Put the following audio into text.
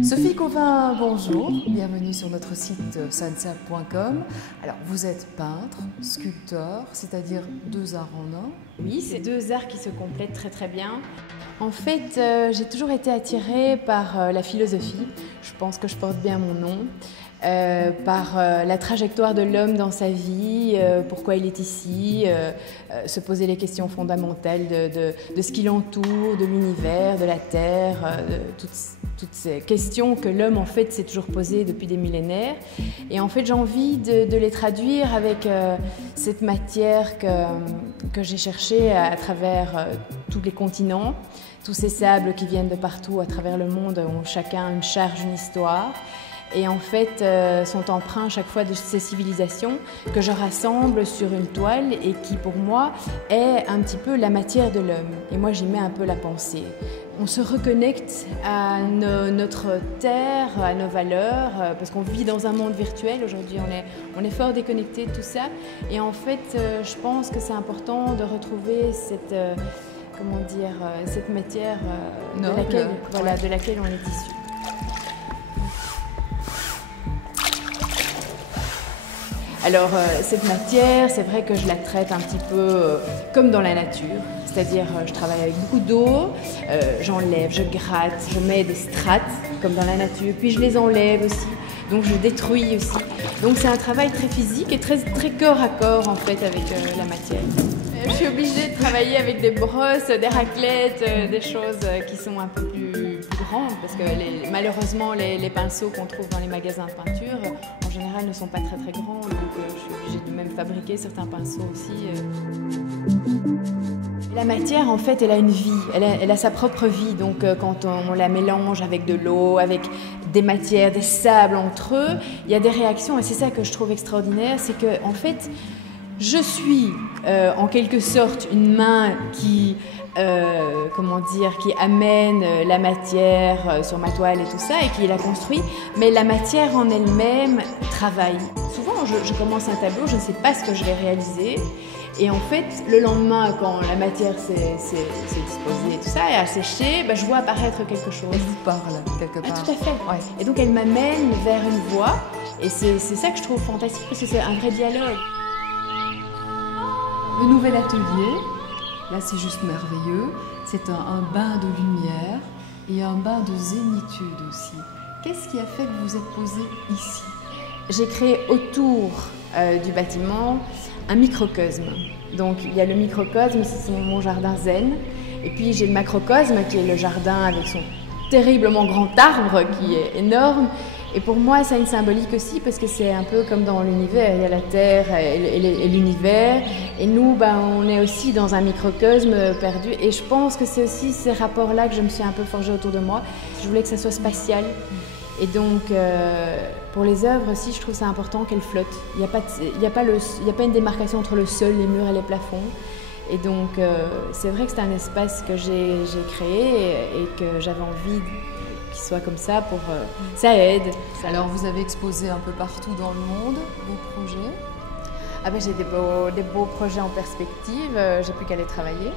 Sophie Cauvin, bonjour, bienvenue sur notre site sansa.com. Alors vous êtes peintre, sculpteur, c'est-à-dire deux arts en un. Oui, c'est deux arts qui se complètent très très bien. En fait, j'ai toujours été attirée par la philosophie, je pense que je porte bien mon nom, par la trajectoire de l'homme dans sa vie, pourquoi il est ici, se poser les questions fondamentales de ce qui l'entoure, de l'univers, de la Terre, de toutes ces questions que l'homme en fait s'est toujours posées depuis des millénaires. Et en fait j'ai envie de les traduire avec cette matière que j'ai cherchée à travers tous les continents, tous ces sables qui viennent de partout à travers le monde ont chacun une charge, une histoire. Et en fait sont empreints chaque fois de ces civilisations que je rassemble sur une toile et qui pour moi est un petit peu la matière de l'homme. Et moi j'y mets un peu la pensée. On se reconnecte à notre terre, à nos valeurs, parce qu'on vit dans un monde virtuel. Aujourd'hui on est fort déconnecté de tout ça. Et en fait je pense que c'est important de retrouver cette, cette matière de laquelle on est issu. Alors cette matière, c'est vrai que je la traite un petit peu comme dans la nature, c'est-à-dire je travaille avec beaucoup d'eau, j'enlève, je gratte, je mets des strates comme dans la nature, puis je les enlève aussi, donc je détruis aussi. Donc c'est un travail très physique et très corps à corps en fait avec la matière. Je suis obligée de travailler avec des brosses, des raclettes, des choses qui sont un peu plus grandes parce que malheureusement les pinceaux qu'on trouve dans les magasins de peinture en général ne sont pas très grands, donc je suis obligée de même fabriquer certains pinceaux aussi. La matière en fait elle a une vie, elle a sa propre vie, donc quand on la mélange avec de l'eau, avec des matières, des sables entre eux, il y a des réactions et c'est ça que je trouve extraordinaire, c'est que en fait je suis en quelque sorte une main qui amène la matière sur ma toile et tout ça et qui la construit, mais la matière en elle-même travaille. Souvent je commence un tableau, je ne sais pas ce que je vais réaliser et en fait le lendemain quand la matière s'est disposée et tout ça et a séché, je vois apparaître quelque chose. Elle vous parle quelque part. Ah, tout à fait. Ouais. Et donc elle m'amène vers une voie et c'est ça que je trouve fantastique parce que c'est un vrai dialogue. Le nouvel atelier, là c'est juste merveilleux, c'est un bain de lumière et un bain de zénitude aussi. Qu'est-ce qui a fait que vous vous êtes posé ici? J'ai créé autour du bâtiment un microcosme. Donc il y a le microcosme, c'est mon jardin zen, et puis j'ai le macrocosme qui est le jardin avec son terriblement grand arbre qui est énorme. Et pour moi, ça a une symbolique aussi parce que c'est un peu comme dans l'univers. Il y a la Terre et l'univers. Et nous, on est aussi dans un microcosme perdu. Et je pense que c'est aussi ces rapports-là que je me suis un peu forgée autour de moi. Je voulais que ça soit spatial. Et donc, pour les œuvres aussi, je trouve ça important qu'elles flottent. Il n'y a pas une démarcation entre le sol, les murs et les plafonds. Et donc, c'est vrai que c'est un espace que j'ai créé et que j'avais envie qu'il soit comme ça pour ça aide. Alors vous avez exposé un peu partout dans le monde vos projets? Ah j'ai des beaux projets en perspective, j'ai plus qu'à les travailler.